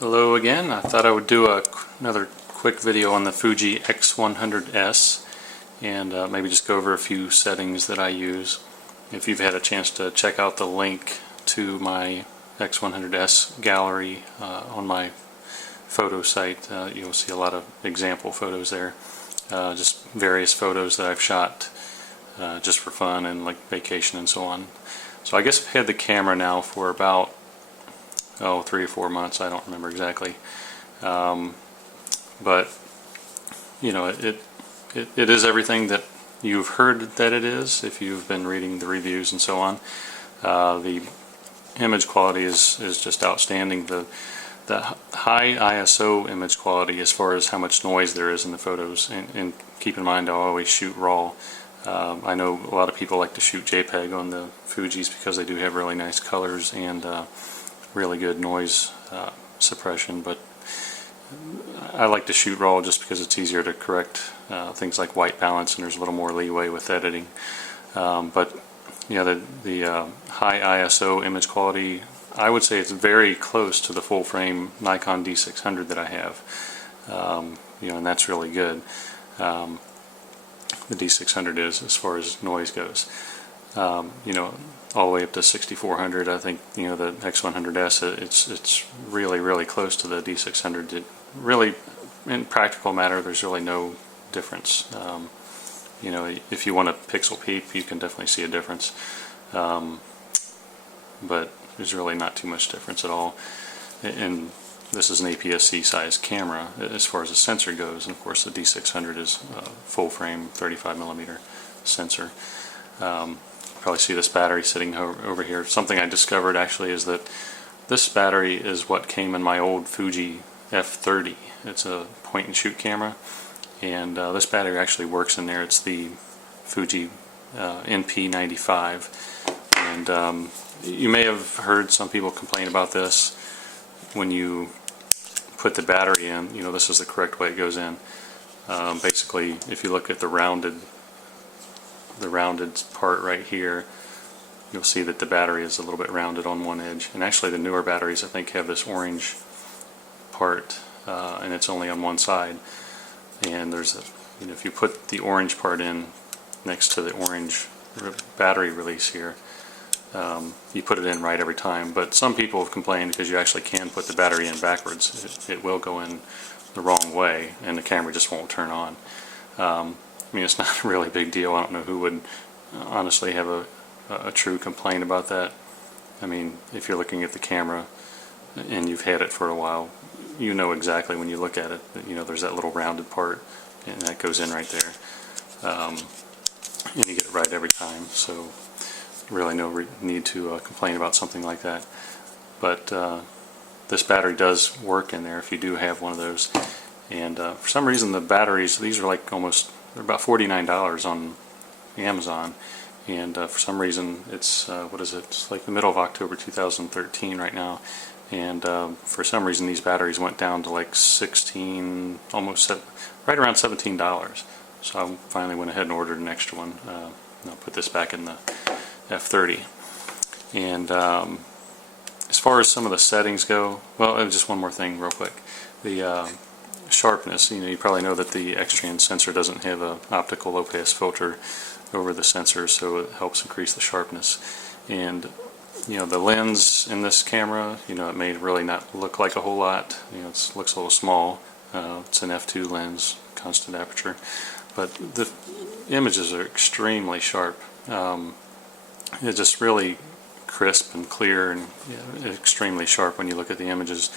Hello again. I thought I would do another quick video on the Fuji X100S and maybe just go over a few settings that I use. If you've had a chance to check out the link to my X100S gallery on my photo site, you'll see a lot of example photos there. Just various photos that I've shot just for fun and like vacation and so on. So I guess I've had the camera now for about 3 or 4 months, I don't remember exactly, but you know, it is everything that you've heard that it is if you've been reading the reviews and so on. The image quality is just outstanding. The high ISO image quality, as far as how much noise there is in the photos, and keep in mind I always shoot RAW. I know a lot of people like to shoot JPEG on the Fujis because they do have really nice colors and really good noise suppression, but I like to shoot RAW just because it's easier to correct things like white balance, and there's a little more leeway with editing. But yeah, the high ISO image quality, I would say it's very close to the full frame Nikon D600 that I have. You know, and that's really good. The D600 is, as far as noise goes. You know, all the way up to 6400. I think, you know, the X100S, it's really close to the D600. It really, in practical matter, there's really no difference. You know, if you want a pixel peep, you can definitely see a difference, but there's really not too much difference at all. And this is an APS-C size camera as far as the sensor goes, and of course the D600 is a full frame 35mm sensor. Probably see this battery sitting over here. Something I discovered actually is that this battery is what came in my old Fuji F30. It's a point and shoot camera, and this battery actually works in there. It's the Fuji NP95, and you may have heard some people complain about this. When you put the battery in, you know, this is the correct way it goes in. Basically, if you look at the rounded part right here, you'll see that the battery is a little bit rounded on one edge. And actually the newer batteries, I think, have this orange part, and it's only on one side. And there's a, you know, if you put the orange part in next to the orange battery release here, you put it in right every time. But some people have complained because you actually can put the battery in backwards. It will go in the wrong way and the camera just won't turn on. I mean, it's not a really big deal. I don't know who would honestly have a true complaint about that. I mean, if you're looking at the camera and you've had it for a while, you know exactly when you look at it that, you know, there's that little rounded part, and that goes in right there. And you get it right every time, so really no need to complain about something like that. But this battery does work in there if you do have one of those. And for some reason the batteries, these are like almost, they're about $49 on Amazon, and for some reason it's what is it? It's like the middle of October 2013 right now, and for some reason these batteries went down to like 16, almost right around $17. So I finally went ahead and ordered an extra one. I'll put this back in the F30. And as far as some of the settings go, well, just one more thing real quick. The sharpness, you know, you probably know that the X-Trans sensor doesn't have an optical low-pass filter over the sensor, so it helps increase the sharpness. And you know, the lens in this camera, you know, it may really not look like a whole lot. You know, it looks a little small. It's an f2 lens, constant aperture, but the images are extremely sharp. It's just really crisp and clear, and, you know, extremely sharp when you look at the images,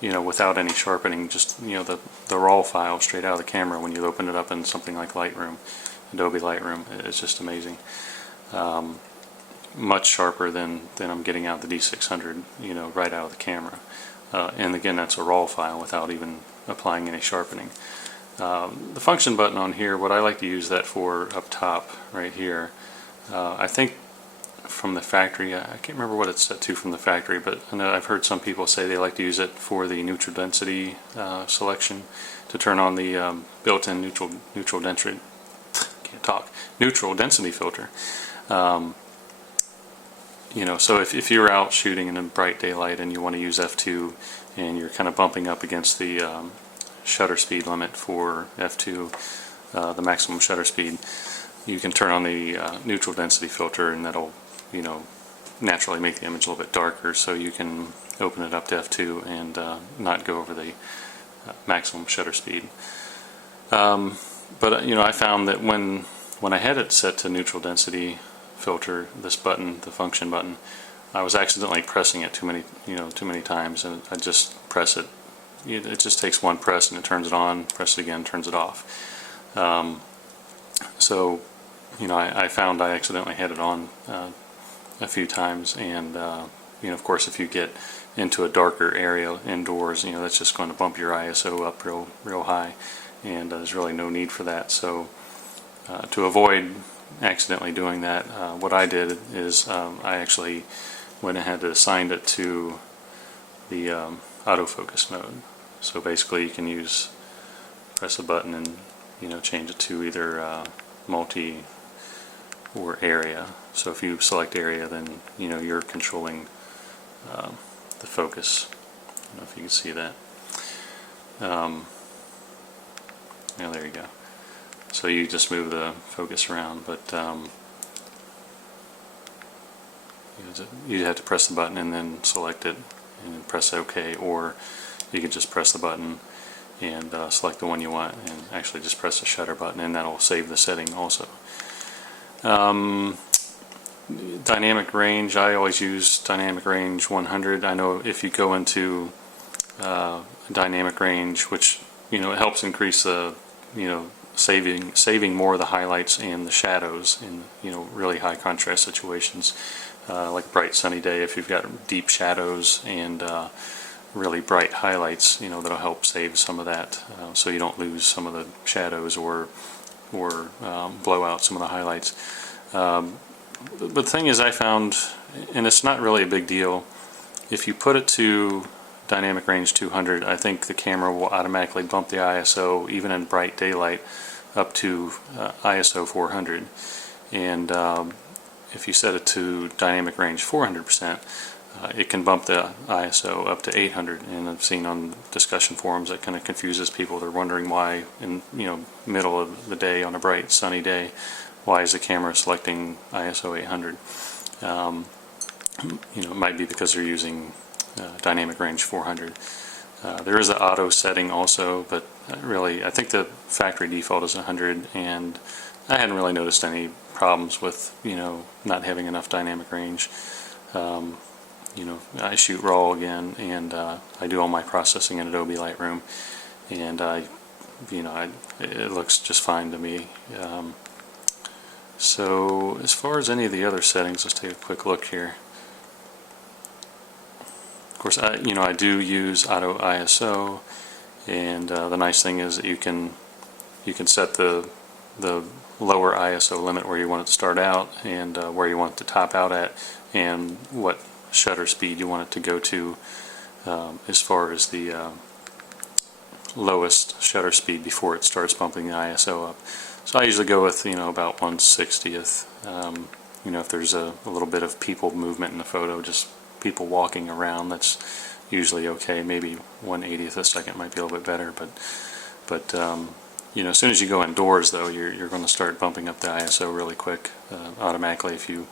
you know, without any sharpening. Just, you know, the raw file straight out of the camera when you open it up in something like Lightroom, Adobe Lightroom, it's just amazing. Much sharper than I'm getting out the D600, you know, right out of the camera. And again, that's a raw file without even applying any sharpening. The function button on here, what I like to use that for up top right here, I think from the factory, I can't remember what it's set to from the factory, but I know I've heard some people say they like to use it for the neutral density selection, to turn on the built-in neutral density filter. So if you're out shooting in a bright daylight and you want to use f2 and you're kind of bumping up against the shutter speed limit for f2, the maximum shutter speed, you can turn on the neutral density filter, and that'll naturally make the image a little bit darker, so you can open it up to f2 and not go over the maximum shutter speed. But I found that when I had it set to neutral density filter, this button, the function button, I was accidentally pressing it too many times, and I just press it. It just takes one press and it turns it on. Press it again, turns it off. So I found I accidentally had it on a few times, and of course, if you get into a darker area indoors, that's just going to bump your ISO up real high, and there's really no need for that. So to avoid accidentally doing that, what I did is I actually went ahead and assigned it to the autofocus mode. So basically, you can press a button and change it to either multi or area. So if you select area, then you're controlling the focus. I don't know if you can see that. Yeah, there you go. So you just move the focus around, but you have to press the button and then select it and press OK, or you can just press the button and select the one you want and actually just press the shutter button, and that'll save the setting also. Dynamic range, I always use dynamic range 100. I know if you go into dynamic range, which it helps increase the saving more of the highlights and the shadows in really high contrast situations, like bright sunny day. If you've got deep shadows and really bright highlights, that'll help save some of that, so you don't lose some of the shadows or blow out some of the highlights. But the thing is, I found, and it's not really a big deal, if you put it to dynamic range 200, I think the camera will automatically bump the ISO even in bright daylight up to ISO 400. And if you set it to dynamic range 400%, it can bump the ISO up to 800. And I've seen on discussion forums that kind of confuses people. They're wondering why in middle of the day on a bright sunny day, why is the camera selecting ISO 800? It might be because they're using dynamic range 400. There is an auto setting also, but really I think the factory default is 100, and I hadn't really noticed any problems with not having enough dynamic range. I shoot RAW again, and I do all my processing in Adobe Lightroom, and it looks just fine to me. So as far as any of the other settings, let's take a quick look here. Of course, I do use auto ISO, and the nice thing is that you can set the lower ISO limit where you want it to start out, and where you want it to top out at, and what shutter speed you want it to go to, as far as the lowest shutter speed before it starts bumping the ISO up. So I usually go with about 1/60th. If there's a little bit of people movement in the photo, just people walking around, that's usually okay. Maybe 1/80th a second might be a little bit better, but as soon as you go indoors, though, you're going to start bumping up the ISO really quick automatically if you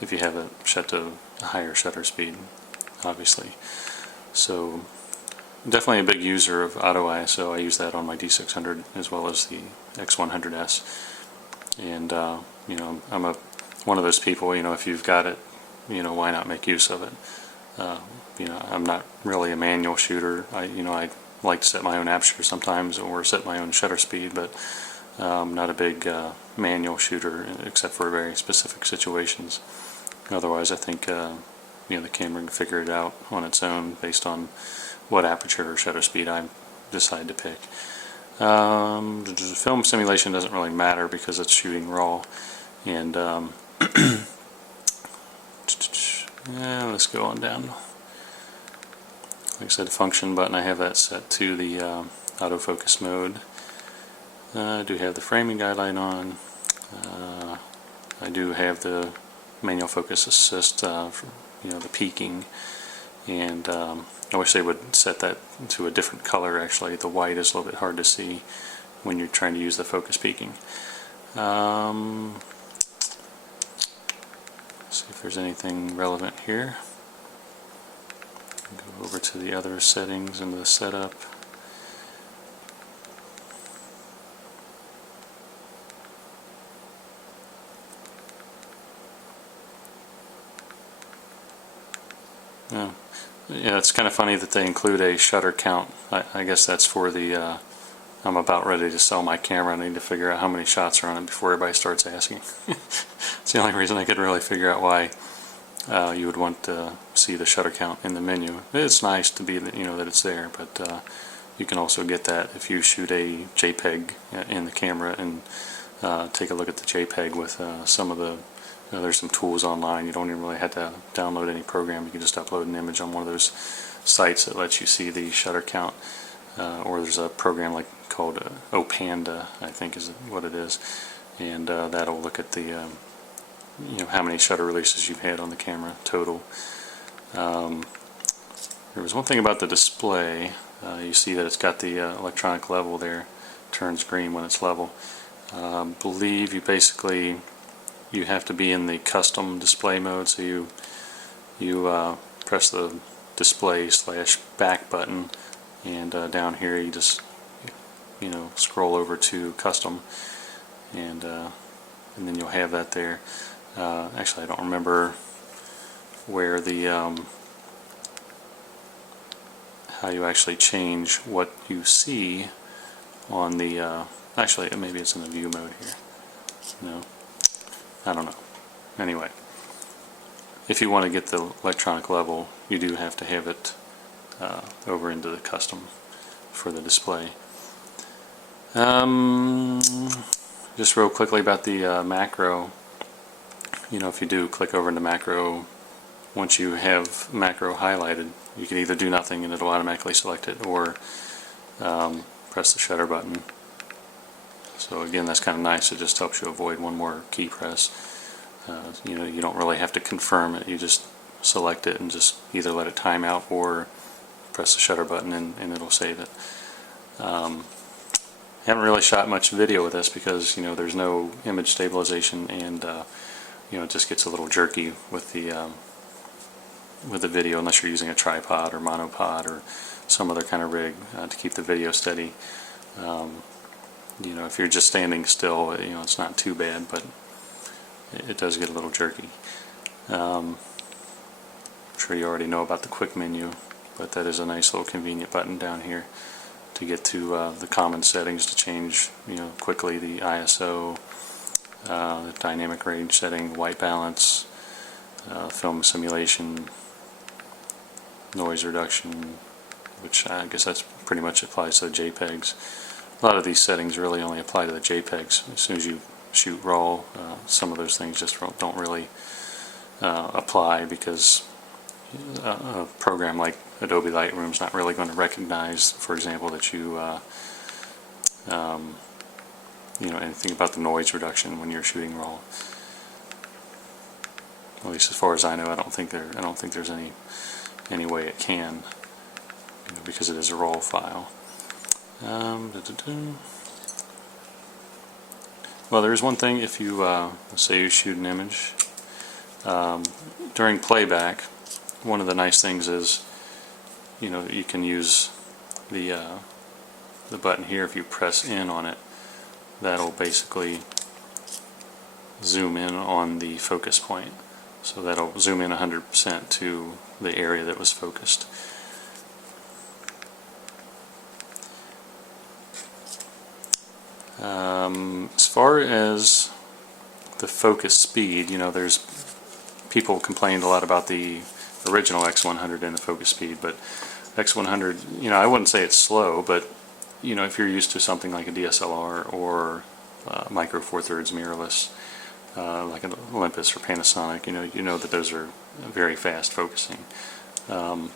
have it set to a higher shutter speed, obviously. So definitely a big user of auto ISO. I use that on my D600 as well as the X100S, and I'm one of those people. If you've got it, why not make use of it? I'm not really a manual shooter. I like to set my own aperture sometimes, or set my own shutter speed, but I'm not a big manual shooter except for very specific situations. Otherwise, I think the camera can figure it out on its own based on what aperture or shutter speed I decide to pick. Film simulation doesn't really matter because it's shooting RAW, and let's go on down. Like I said, the function button, I have that set to the autofocus mode. I do have the framing guideline on. I do have the manual focus assist for, the peaking, and I wish they would set that to a different color. Actually, the white is a little bit hard to see when you're trying to use the focus peaking. See if there's anything relevant here. Go over to the other settings and the setup. Yeah, it's kind of funny that they include a shutter count. I guess that's for the I'm about ready to sell my camera. I need to figure out how many shots are on it before everybody starts asking. It's the only reason I could really figure out why you would want to see the shutter count in the menu. It's nice to be that that it's there, but you can also get that if you shoot a JPEG in the camera and take a look at the JPEG with some of the there's some tools online. You don't even really have to download any program. You can just upload an image on one of those sites that lets you see the shutter count. Or there's a program called OPanda, I think is what it is, and that'll look at the how many shutter releases you've had on the camera total. There was one thing about the display. You see that it's got the electronic level there. Turns green when it's level. Believe you have to be in the custom display mode, so you press the display/back button, and down here you just scroll over to custom, and then you'll have that there. Actually, I don't remember where the how you actually change what you see on the actually maybe it's in the view mode here. No, I don't know. Anyway, if you want to get the electronic level, you do have to have it over into the custom for the display. Just real quickly about the macro. If you do click over into macro, once you have macro highlighted, you can either do nothing and it'll automatically select it, or press the shutter button. So again, that's kind of nice. It just helps you avoid one more key press. You don't really have to confirm it. You just select it and just either let it time out or press the shutter button and it'll save it. Haven't really shot much video with this because there's no image stabilization, and it just gets a little jerky with the video unless you're using a tripod or monopod or some other kind of rig to keep the video steady. If you're just standing still, it's not too bad, but it does get a little jerky. I'm sure you already know about the quick menu, but that is a nice little convenient button down here to get to the common settings to change quickly the ISO, the dynamic range setting, white balance, film simulation, noise reduction, which I guess that's pretty much applies to the JPEGs. A lot of these settings really only apply to the JPEGs. As soon as you shoot RAW, some of those things just don't really apply, because a program like Adobe Lightroom is not really going to recognize, for example, that you anything about the noise reduction when you're shooting RAW. At least as far as I know, I don't think there's any way it can, because it is a RAW file. Well, there is one thing. If you let's say you shoot an image during playback, one of the nice things is you can use the button here. If you press in on it, that'll basically zoom in on the focus point, so that'll zoom in 100% to the area that was focused. As far as the focus speed, there's people complained a lot about the original X100 and the focus speed, but X100, I wouldn't say it's slow, but if you're used to something like a DSLR or Micro Four Thirds mirrorless, like an Olympus or Panasonic, you know that those are very fast focusing. The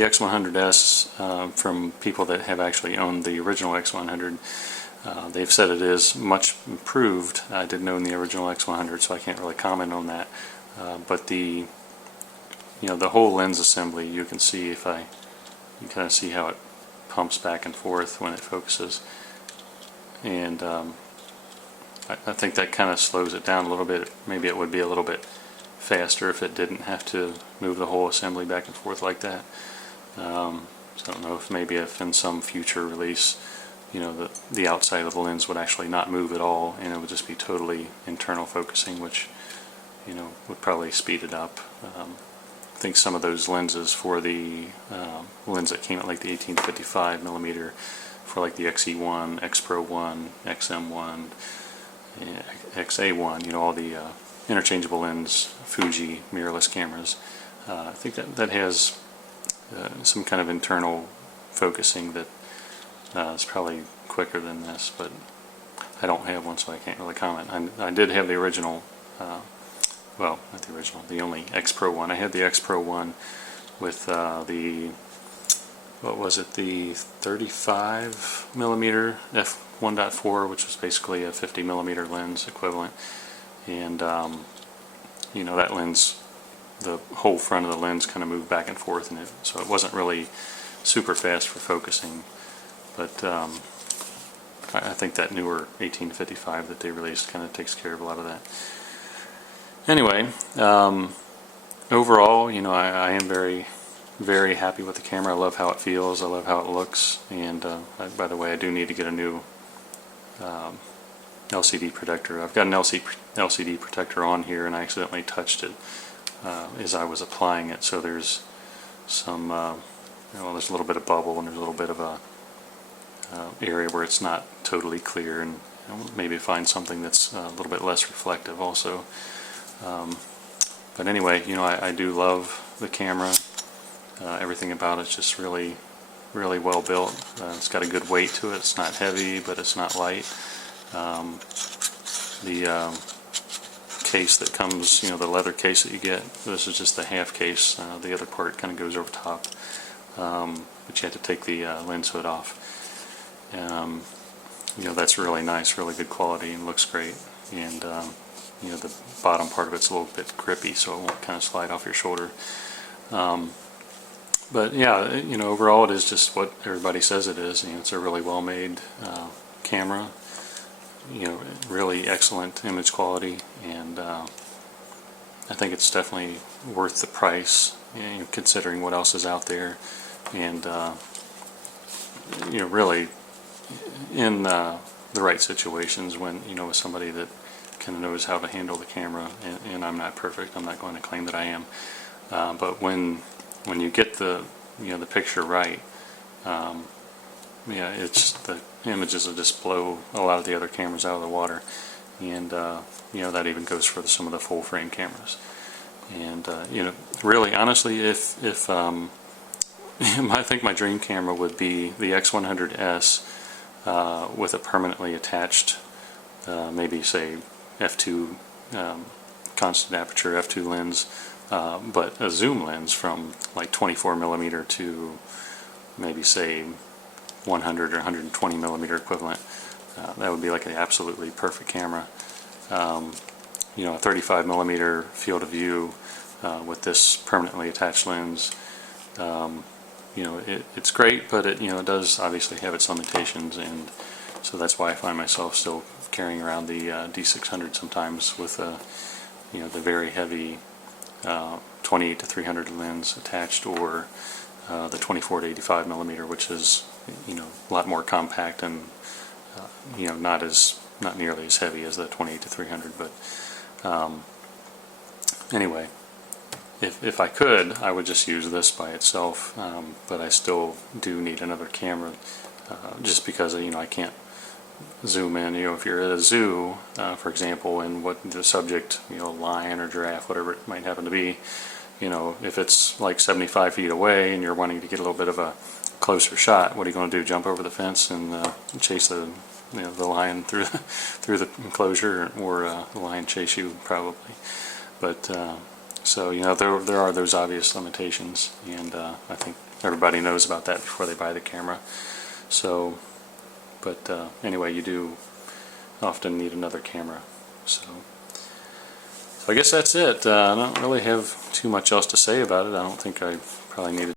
X100S, from people that have actually owned the original X100, They've said it is much improved. I didn't own the original X100, so I can't really comment on that. But the whole lens assembly, you can see you kind of see how it pumps back and forth when it focuses, and I think that kind of slows it down a little bit. Maybe it would be a little bit faster if it didn't have to move the whole assembly back and forth like that. So I don't know if maybe if in some future release, the outside of the lens would actually not move at all, and it would just be totally internal focusing, which would probably speed it up. I think some of those lenses for the lens that came out, like the 18-55 millimeter, for like the XE1, X Pro 1, XM1, XA1, all the interchangeable lens Fuji mirrorless cameras. I think that has some kind of internal focusing that is probably quicker than this, but I don't have one, so I can't really comment. I did have the original, well, not the original, the only X Pro 1. I had the X Pro 1 with the, what was it, the 35 millimeter f1.4, which was basically a 50 millimeter lens equivalent, and that lens, the whole front of the lens kind of moved back and forth, and so it wasn't really super fast for focusing. But I think that newer 18-55 that they released kind of takes care of a lot of that. Anyway, overall, I am very, very happy with the camera. I love how it feels. I love how it looks. And by the way, I do need to get a new LCD protector. I've got an LCD protector on here, and I accidentally touched it as I was applying it. So there's some, there's a little bit of bubble, and there's a little bit of a area where it's not totally clear, and maybe find something that's a little bit less reflective also. But anyway, I do love the camera. Everything about it's just really, really well built. It's got a good weight to it. It's not heavy, but it's not light. The case that comes, the leather case that you get, this is just the half case. The other part kind of goes over top, but you have to take the lens hood off. That's really nice, really good quality, and looks great. And the bottom part of it's a little bit grippy, so it won't kind of slide off your shoulder. But yeah, overall it is just what everybody says it is. It's a really well-made camera. Really excellent image quality, and I think it's definitely worth the price, considering what else is out there. And really, in the right situations, when with somebody that kind of knows how to handle the camera, and I'm not perfect. I'm not going to claim that I am, but when you get the the picture right, it's the images will just blow a lot of the other cameras out of the water, and that even goes for some of the full frame cameras. And really, honestly, if I think my dream camera would be the X100S with a permanently attached, maybe say f2 constant aperture f2 lens, but a zoom lens from like 24 millimeter to maybe say 100 or 120 millimeter equivalent. That would be like an absolutely perfect camera. A 35 millimeter field of view with this permanently attached lens. It's great, but it does obviously have its limitations, and so that's why I find myself still carrying around the D600 sometimes with the very heavy 28 to 300 lens attached, or the 24 to 85 millimeter, which is a lot more compact and not nearly as heavy as the 28 to 300. But anyway, if I could, I would just use this by itself, but I still do need another camera, just because I can't zoom in. If you're at a zoo, for example, and what the subject, lion or giraffe, whatever it might happen to be, if it's like 75 feet away and you're wanting to get a little bit of a closer shot, what are you going to do? Jump over the fence and chase the lion through the enclosure, or the lion chase you probably? But so there are those obvious limitations, and I think everybody knows about that before they buy the camera. So But anyway, you do often need another camera. So I guess that's it. I don't really have too much else to say about it. I don't think I probably needed